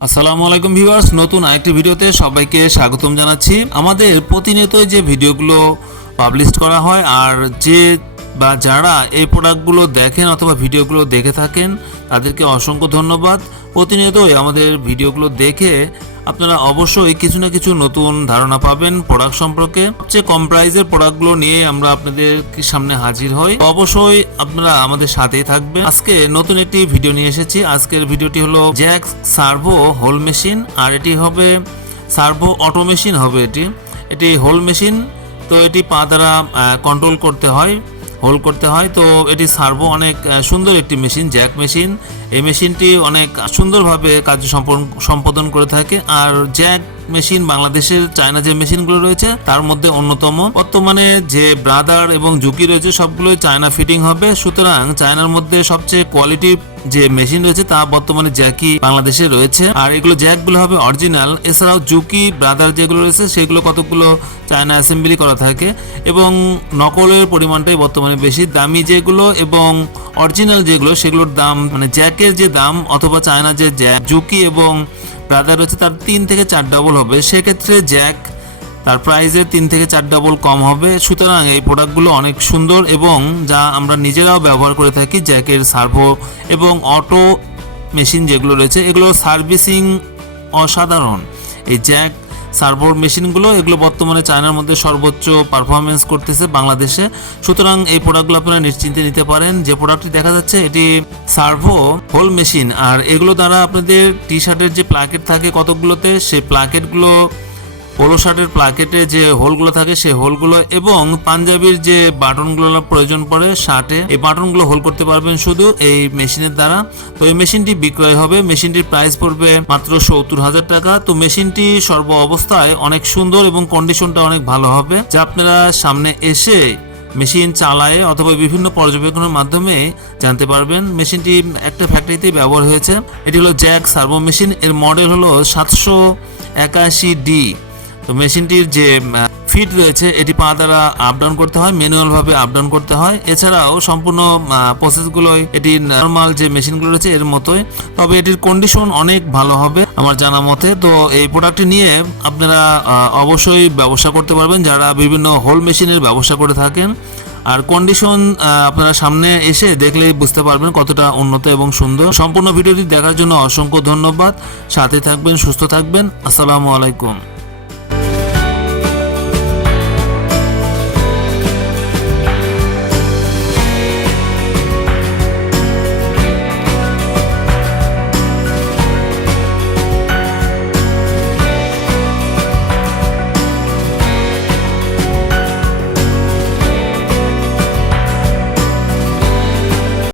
আসসালামু আলাইকুম ভিউয়ার্স, নতুন আরেকটি ভিডিওতে সবাইকে স্বাগতম জানাচ্ছি। আমাদের প্রতিনিয়ত যে ভিডিওগুলো পাবলিশ করা হয় আর যারা এই প্রোডাক্টগুলো দেখেন অথবা ভিডিওগুলো দেখে থাকেন তাদেরকে অসংখ্য ধন্যবাদ। প্রতিনিয়তই আমাদের ভিডিওগুলো দেখে আপনারা অবশ্যই কিছু না কিছু নতুন ধারণা পাবেন প্রোডাক্ট সম্পর্কে। সবচেয়ে কম প্রাইসের প্রোডাক্টগুলো নিয়ে আমরা আপনাদের সামনে হাজির হই। অবশ্যই আপনারা আমাদের সাথেই থাকবেন। আজকে নতুন একটি ভিডিও নিয়ে এসেছি। আজকের ভিডিওটি হলো জ্যাক সার্ভো হোল মেশিন, আর এটি হবে সার্ভো অটো মেশিন হবে। এটি হোল মেশিন, তো এটি পা দ্বারা কন্ট্রোল করতে হয়, হোল্ড করতে হয়। তো এটি সার্ভো অনেক সুন্দর একটি মেশিন, জ্যাক মেশিন। এই মেশিনটি অনেক সুন্দরভাবে কার্য সম্পাদন করে থাকে। আর জ্যাক মেশিন বাংলাদেশের চায়না যে মেশিনগুলো রয়েছে তার মধ্যে অন্যতম। বর্তমানে যে ব্রাদার এবং জুকি রয়েছে সবগুলোই চায়না ফিটিং হবে, সুতরাং চায়নার মধ্যে সবচেয়ে কোয়ালিটি যে মেশিন রয়েছে তা বর্তমানে জ্যাকই বাংলাদেশে রয়েছে। আর এগুলো জ্যাকগুলো হবে অরিজিনাল। এছাড়াও জুকি ব্রাদার যেগুলো রয়েছে সেগুলো কতগুলো চায়না অ্যাসেম্বলি করা থাকে এবং নকলের পরিমাণটাই বর্তমানে বেশি। দামি যেগুলো এবং অরিজিনাল যেগুলো সেগুলোর দাম মানে জ্যাকের যে দাম অথবা চায়না যে জ্যাক জুকি এবং ব্রাদার রয়েছে তার 3 থেকে 4 ডাবল হবে। সেক্ষেত্রে জ্যাক তার প্রাইসের 3 থেকে 4 ডাবল কম হবে। সুতরাং এই প্রোডাক্টগুলো অনেক সুন্দর এবং যা আমরা নিজেরাও ব্যবহার করে থাকি। জ্যাকের সার্ভো এবং অটো মেশিন যেগুলো রয়েছে এগুলোর সার্ভিসিং অসাধারণ। এই জ্যাক সার্ভোর মেশিনগুলো এগুলো বর্তমানে চায়নার মধ্যে সর্বোচ্চ পারফরমেন্স করতেছে বাংলাদেশে। সুতরাং এই প্রোডাক্টগুলো আপনারা নিশ্চিন্তে নিতে পারেন। যে প্রোডাক্টটি দেখা যাচ্ছে এটি সার্ভো হোল মেশিন, আর এগুলো দ্বারা আপনাদের টি শার্টের যে প্লাকেট থাকে কতগুলোতে, সেই প্লাকেটগুলো পোলো শার্টের প্লাকেটে যে হোলগুলো থাকে সেই হোলগুলো এবং পাঞ্জাবির যে বাটনগুলো প্রয়োজন পড়ে শার্টে, এই বাটনগুলো হোল করতে পারবেন শুধু এই মেশিনের দ্বারা। তো এই মেশিনটি বিক্রয় হবে, মেশিনটির প্রাইস পড়বে মাত্র 70,000 টাকা। তো মেশিনটি সর্ব অবস্থায় অনেক সুন্দর এবং কন্ডিশনটা অনেক ভালো হবে, যা আপনারা সামনে এসে মেশিন চালায় অথবা বিভিন্ন পর্যবেক্ষণের মাধ্যমে জানতে পারবেন। মেশিনটি একটা ফ্যাক্টরিতেই ব্যবহার হয়েছে। এটি হলো জ্যাক সার্ভো মেশিন, এর মডেল হলো 781D। তো মেশিনটির যে ফিট রয়েছে এটি পা দ্বারা আপ ডাউন করতে হয়, ম্যানুয়ালভাবে আপ ডাউন করতে হয়। এছাড়াও সম্পূর্ণ প্রসেসগুলোই এটি নর্মাল যে মেশিনগুলো রয়েছে এর মতোই, তবে এটির কন্ডিশন অনেক ভালো হবে আমার জানা মতে। তো এই প্রোডাক্টটি নিয়ে আপনারা অবশ্যই ব্যবসা করতে পারবেন যারা বিভিন্ন হোল মেশিনের ব্যবসা করে থাকেন। আর কন্ডিশন আপনারা সামনে এসে দেখলেই বুঝতে পারবেন কতটা উন্নত এবং সুন্দর। সম্পূর্ণ ভিডিওটি দেখার জন্য অসংখ্য ধন্যবাদ। সাথে থাকবেন, সুস্থ থাকবেন। আসসালামু আলাইকুম।